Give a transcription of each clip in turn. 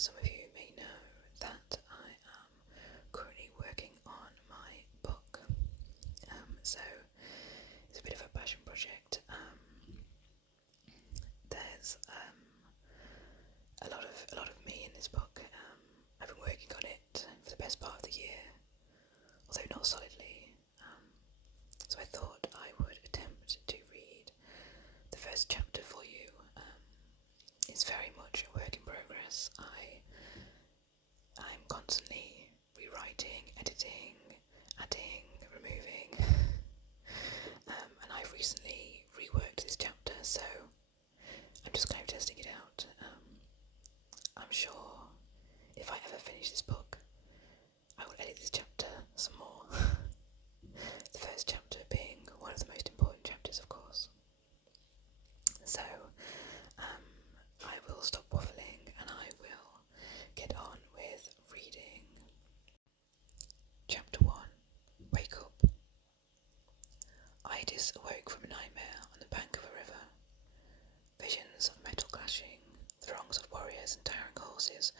some of you may know that I am currently working on my book. So it's a bit of a passion project. There's a lot of me in this book. I've been working on it for the best part of the year, although not solidly. So I thought I would attempt to read the first chapter for you. It's very much a work in progress. I'm constantly rewriting, editing, adding, removing, and I've recently reworked this chapter, so I'm just kind of testing it out. I'm sure if I ever finish this book, I will edit this chapter some more. The first chapter being one of the most important chapters, of course. So, I will stop waffling and I will get on with reading. Chapter 1. Wake Up. Idis awoke from a nightmare on the bank of a river. Visions of metal clashing, throngs of warriors and towering horses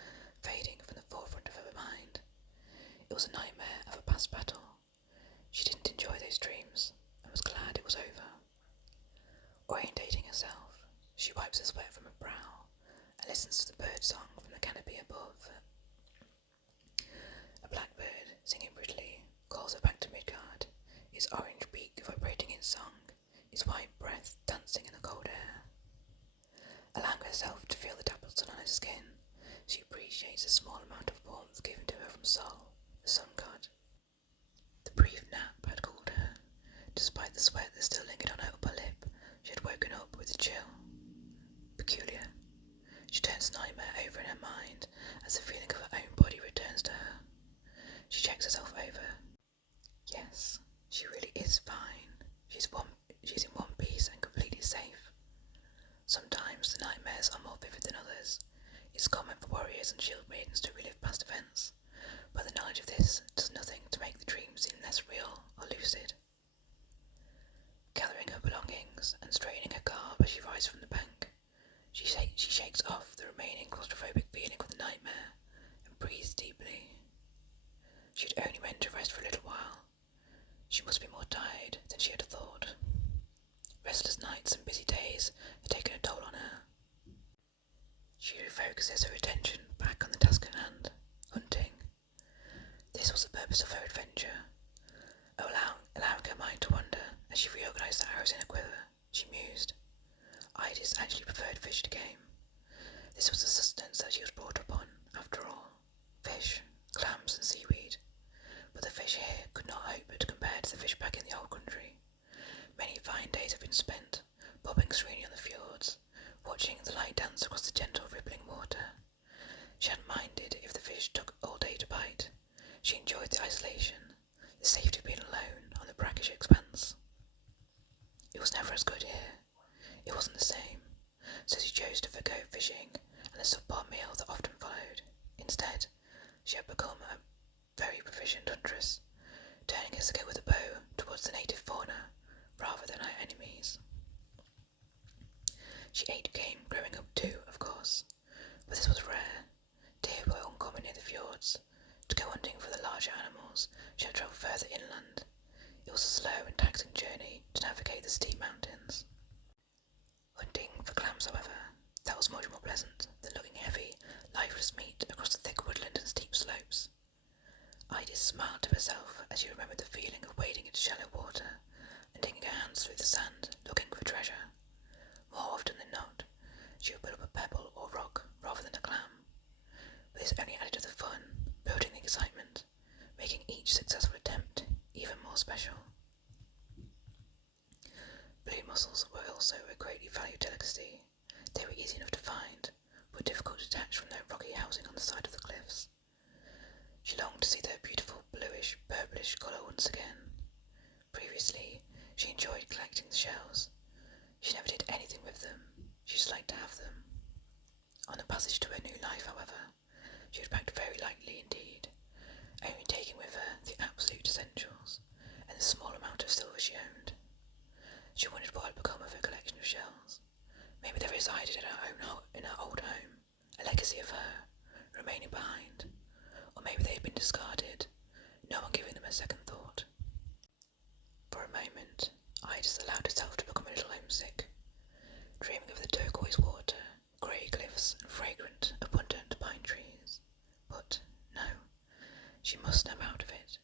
fading from the forefront of her mind. It was a nightmare of a past battle. She didn't enjoy those dreams and was glad it was over. Orientating herself, she wipes the sweat from her brow and listens to the bird song from the canopy above. A blackbird, singing prettily, calls her back to Midgard, his orange beak vibrating in song, his white breath dancing in the cold air. Allowing herself to feel the dappled sun on her skin, she appreciates the small amount of warmth given to her from Sol, the sun god. The brief nap had cooled her. Despite the sweat that still lingered on her upper lip, she had woken up with a chill. Peculiar. She turns the nightmare over in her mind as the feeling of her own body returns to her. She checks herself over. Yes, she really is fine. She's in one piece and completely safe. Sometimes the nightmares are more vivid than others. It's common for warriors and shield maidens to relive past events, but the knowledge of this does nothing to make the dream seem less real or lucid. Gathering her belongings and straightening her garb as she rises from the bank, she shakes off the remaining claustrophobic feeling of the nightmare and breathes deeply. She had only meant to rest for a little while. She must be more tired than she had thought. Restless nights and busy days had taken a toll on her. She refocuses her attention back on the task at hand, hunting. This was the purpose of her adventure. Allowing her mind to wander as she reorganised the arrows in her quiver, she mused. Idis actually preferred fish to game. This was the sustenance that she was brought up on, after all. Fish, clams and seaweed. But the fish here could not hope to compare to the fish back in the old country. Many fine days have been spent, bobbing serenely on the fjords, watching the light dance across the gentle rippling water. She hadn't minded if the fish took all day to bite. She enjoyed the isolation, the safety of being alone on the brackish expanse. It was never as good here. It wasn't the same, so she chose to forgo fishing and the subpar meal that often followed. Instead, she had become a very proficient huntress, turning her skill with a bow towards the native fauna rather than her enemies. She ate game growing up too, of course, but this was rare. Deer were uncommon near the fjords. To go hunting for the larger animals, she had travelled further inland. It was a slow and taxing journey to navigate the steep mountains. Hunting for clams, however, that was much more pleasant than looking heavy, lifeless meat across the thick woodland and steep slopes. Idis smiled to herself as she remembered the feeling of wading into shallow water and digging her hands through the sand, looking for treasure. More often than not, she would pull up a pebble or rock rather than a clam. But this only added to the fun, building the excitement, making each successful attempt even more special. Blue mussels were also a greatly valued delicacy. They were easy enough to find, but difficult to detach from their rocky housing on the side of the cliffs. She longed to see their beautiful bluish, purplish colour once again. Previously, she enjoyed collecting the shells. She never did anything with them, she just liked to have them. On the passage to her new life, however, she had packed very lightly indeed, only taking with her the absolute essentials and the small amount of silver she owned. She wondered what had become of her collection of shells. Maybe they resided in her old home, a legacy of her, remaining behind, or maybe they had been discarded, no one giving them a second thought. For a moment, Idis allowed herself to become a little homesick, dreaming of the turquoise water, grey cliffs, and fragrant, abundant pine trees. But no, she must snap out of it.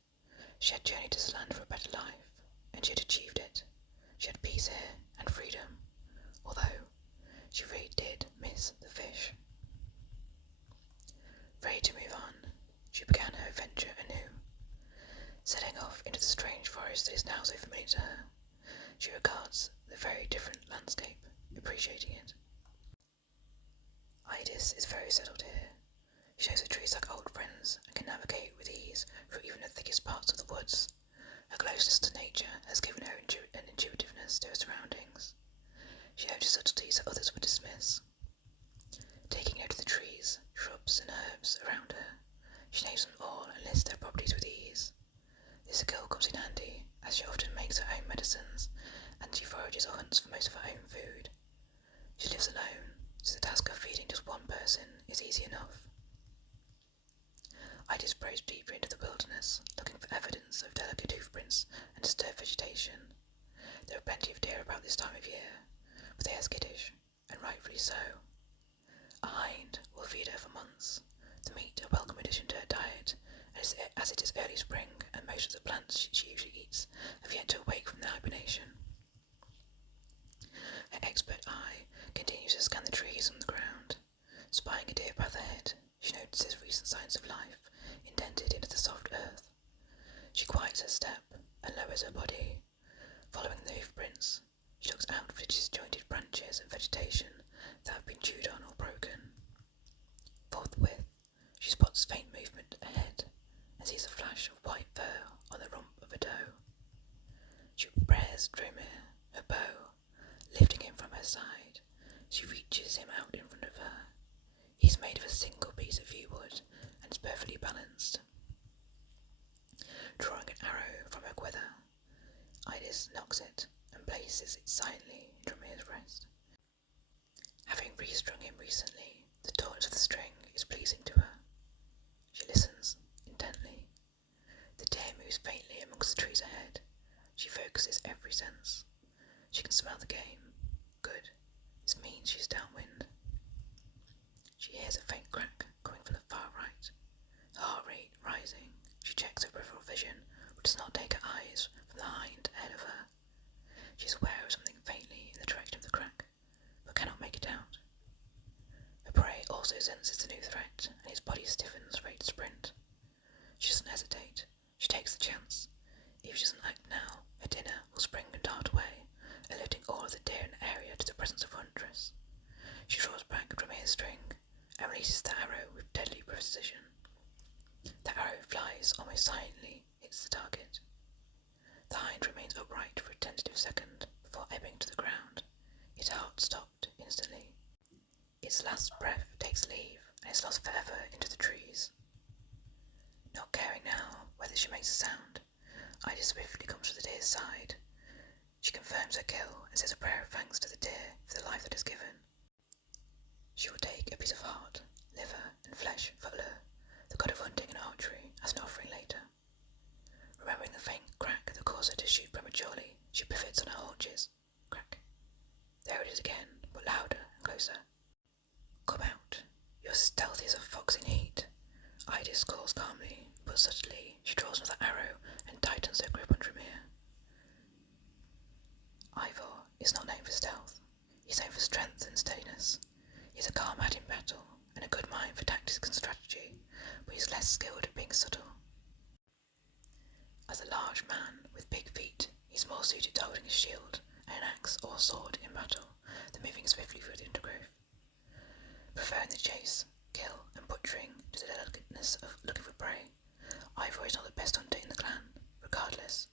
She had journeyed to this land for a better life, and she had achieved it. She had peace here and freedom, although she really did miss the fish. Ready to move on, she began her adventure anew. Setting off into the strange forest that is now so familiar to her, she regards the very different landscape, appreciating it. Idis is very settled here. She knows the trees like old friends and can navigate with ease through even the thickest parts of the woods. Her closeness to nature has given her an intuitiveness to her surroundings. She notices subtleties that others would dismiss. Taking note of the trees, shrubs, and herbs around her, she names them all and lists their properties with ease. This skill comes in handy, as she often makes her own medicines, and she forages or hunts for most of her own food. She lives alone, so the task of feeding just one person is easy enough. Idis probes deeper into the wilderness, looking for evidence of delicate hoofprints and disturbed vegetation. There are plenty of deer about this time of year, but they are skittish, and rightfully so. A hind will feed her for months, the meat a welcome addition to her diet, and as it is early spring and most of the plants she usually eats have yet to awake from their hibernation. Her expert eye continues to scan the trees on the ground. Spying a deer path ahead, she notices recent signs of life indented into the soft earth. She quiets her step and lowers her body. Following the hoofprints, she looks out for disjointed branches and vegetation that have been chewed on or broken. Forthwith, she spots faint movement ahead and sees a flash of white fur on the rump of a doe. She prepares Dromir, her bow. Lifting him from her side, she reaches him out in front of her. He's made of a single piece of yew wood and is perfectly balanced. Drawing an arrow from her quiver, Idis knocks it and places it silently in Dromir's breast. Having restrung him recently, the tautness of the string is pleasing to her. She listens intently. The deer moves faintly amongst the trees ahead. She focuses every sense. She can smell the game. Good. This means she's downwind. She hears a faint crack coming from the far right. Her heart rate rising. She checks her peripheral vision, but does not take her eyes from the hind ahead of her. She is aware of something faintly in the direction of the crack, but cannot make it out. Her prey also senses the new threat, and his body stiffens, ready to sprint. She doesn't hesitate. She takes the chance. If she doesn't act now, her dinner will spring and dart away, alerting all of the deer in the area to the presence of huntress. She draws back Dromir's string and releases the arrow with deadly precision. The arrow flies almost silently, hits the target. The hind remains upright for a tentative second before ebbing to the ground, its heart stopped instantly. Its last breath takes leave and is lost forever into the trees. Not caring now whether she makes a sound, Idis swiftly comes to the deer's side. She confirms her kill and says a prayer of thanks to the deer for the life that is given. She will take a piece of heart, liver, and flesh for Ullr, the god of hunting and archery, as an offering later. Remembering the faint crack that caused her to shoot prematurely, she pivots on her haunches. Crack. There it is again, but louder and closer. Come out. You're stealthy as a fox in heat. Idis calls calmly, but subtly she draws another arrow and tightens her grip on Dromir. Ivor is not known for stealth. He's known for strength and steadiness. He has a calm head in battle and a good mind for tactics and strategy, but he's less skilled at being subtle. As a large man with big feet, he's more suited to holding a shield and an axe or sword in battle than moving swiftly through the undergrowth. Preferring the chase, kill, and butchering to the delicateness of looking for prey, Ivor is not the best hunter in the clan. Regardless,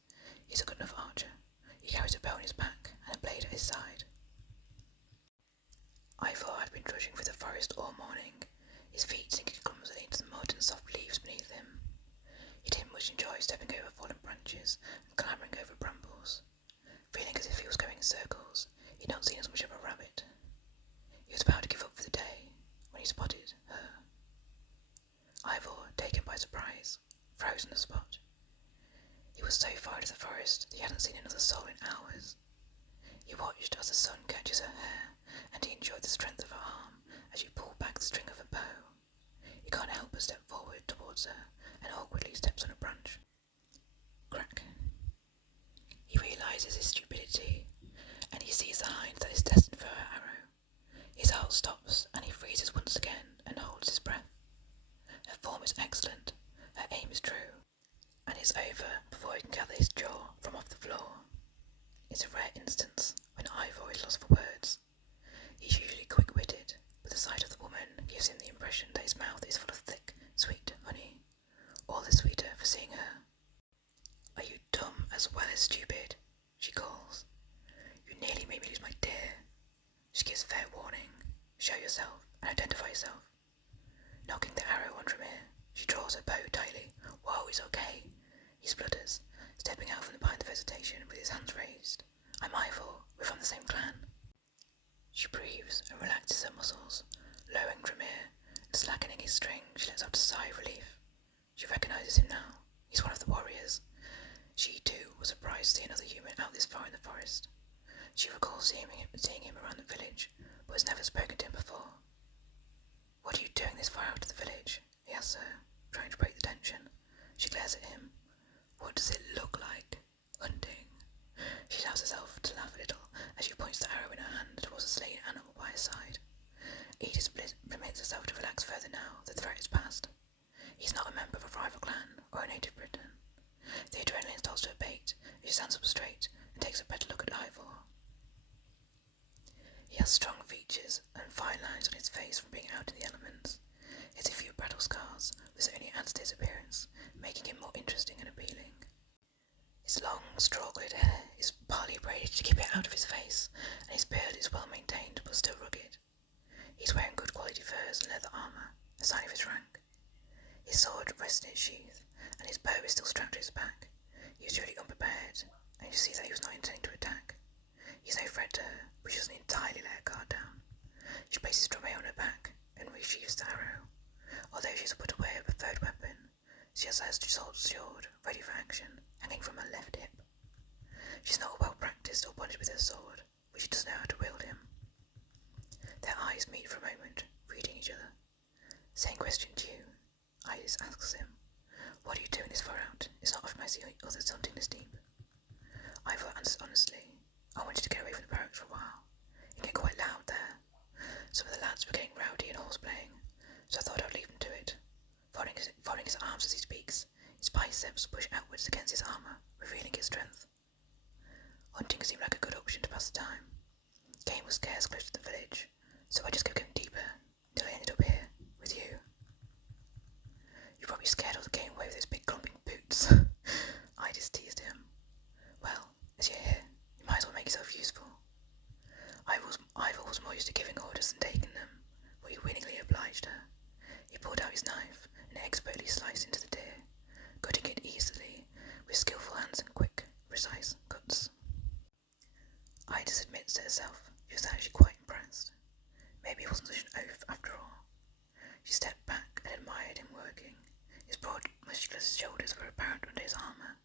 he's a good enough archer. He carries a bow on his back and a blade at his side. Ivor had been trudging through the forest all morning, his feet sinking clumsily into the mud and soft leaves beneath him. He didn't much enjoy stepping over fallen branches and clambering over brambles. Feeling as if he was going in circles, he'd not seen as much of a rabbit. He was about to give up for the day when he spotted her. noticed that he hadn't seen another soul in hours. He watched as the sun catches her hair, and he enjoyed the strength of her arm as she pulled back the string of her bow. He can't help but step forward towards her and awkwardly steps on a branch. Crack. He realises his stupidity, and he sees the hind that is destined for her arrow. His heart stops, and he freezes once again and holds his breath. Her form is excellent, her aim is true, and it's over before he can gather his jaw from off the floor. It's a rare instance when Ivor is lost for words. He's usually quick-witted, but the sight of the woman gives him the impression that his mouth is full of thick, sweet honey, all the sweeter for seeing her. "Are you dumb as well as stupid?" she calls. "You nearly made me lose my dear." She gives fair warning. "Show yourself and identify yourself." Knocking the arrow on Tremere, she draws her bow tightly. "Whoa, it's okay," he splutters, stepping out from behind the vegetation with his hands raised. "I'm Ivor. We're from the same clan." She breathes and relaxes her muscles, lowering Tremere, and slackening his string, she lets out a sigh of relief. She recognises him now. He's one of the warriors. She, too, was surprised to see another human out this far in the forest. She recalls seeing him around the village, but has never spoken to him before. "What are you doing this far out of the village?" he asks her, trying to break the tension. She glares at him. "What does it look like? Hunting." She allows herself to laugh a little as she points the arrow in her hand towards a slain animal by her side. Edith permits herself to relax further now the threat is past. He's not a member of a rival clan or a native Briton. The adrenaline starts to abate as she stands up straight and takes a better look at Ivor. He has strong features and fine lines on his face from being out in the elements. He has a few battle scars, which only adds to his appearance, making him more interesting and appealing. His long, straw-coloured hair is partly braided to keep it out of his face, and his beard is well maintained but still rugged. He's wearing good quality furs and leather armour, a sign of his rank. His sword rests in its sheath, and his bow is still strapped to his back. He was really unprepared, and you see that he was not intending to attack. He's no threat to her, but she doesn't entirely let her guard down. She places Tremere on her back and resheathes the arrow. Although she's put away her preferred weapon, she has her sword ready for action, hanging from her left hip. She's not well practiced or bonded with her sword, but she does know how to wield him. Their eyes meet for a moment, reading each other. "Same question to you," Iris asks him. "What are you doing this far out? It's not often I see others hunting this deep." Ivor answers honestly. "I wanted to get away from the barracks for a while. It can get quite loud there. Some of the lads were getting rowdy and horse-playing, so I thought I'd leave him to it." Folding his arms as he speaks, his biceps push outwards against his armour, revealing his strength. Hunting seemed like a good option to pass the time. Game was scarce close to the village, so I just kept going deeper, until I ended up here, with you. "You're probably scared of the game away with those big clumping boots." I just teased him. "Well, as you're here, you might as well make yourself useful." Ivor was more used to giving orders than taking them, but he winningly obliged her. He pulled out his knife and expertly sliced into the deer, cutting it easily, with skillful hands and quick, precise cuts. Idas admits to herself she was actually quite impressed. Maybe it wasn't such an oath after all. She stepped back and admired him working. His broad, muscular shoulders were apparent under his armour.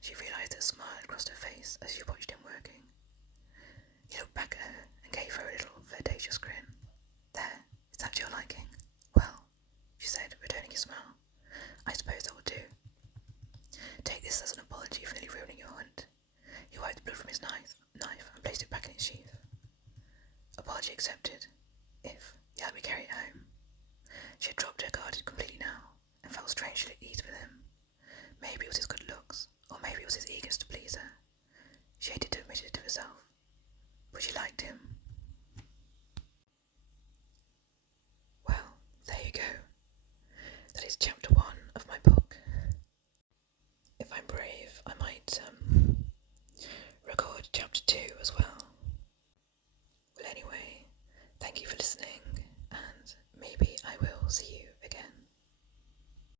She realised that a smile had crossed her face as she watched him working. He looked back at her and gave her a little flirtatious grin. "There, is that to your liking?" "Well," she said, returning his smile, "I suppose that will do. Take this as an apology for nearly ruining your hunt." He wiped the blood from his knife and placed it back in its sheath. "Apology accepted, if you let me carry it home." She had dropped her guard completely now, and felt strangely at ease with him. Maybe it was his good looks, or maybe it was his eagerness to please her. She hated to admit it to herself, but she liked him. Well, there you go. That is chapter 1.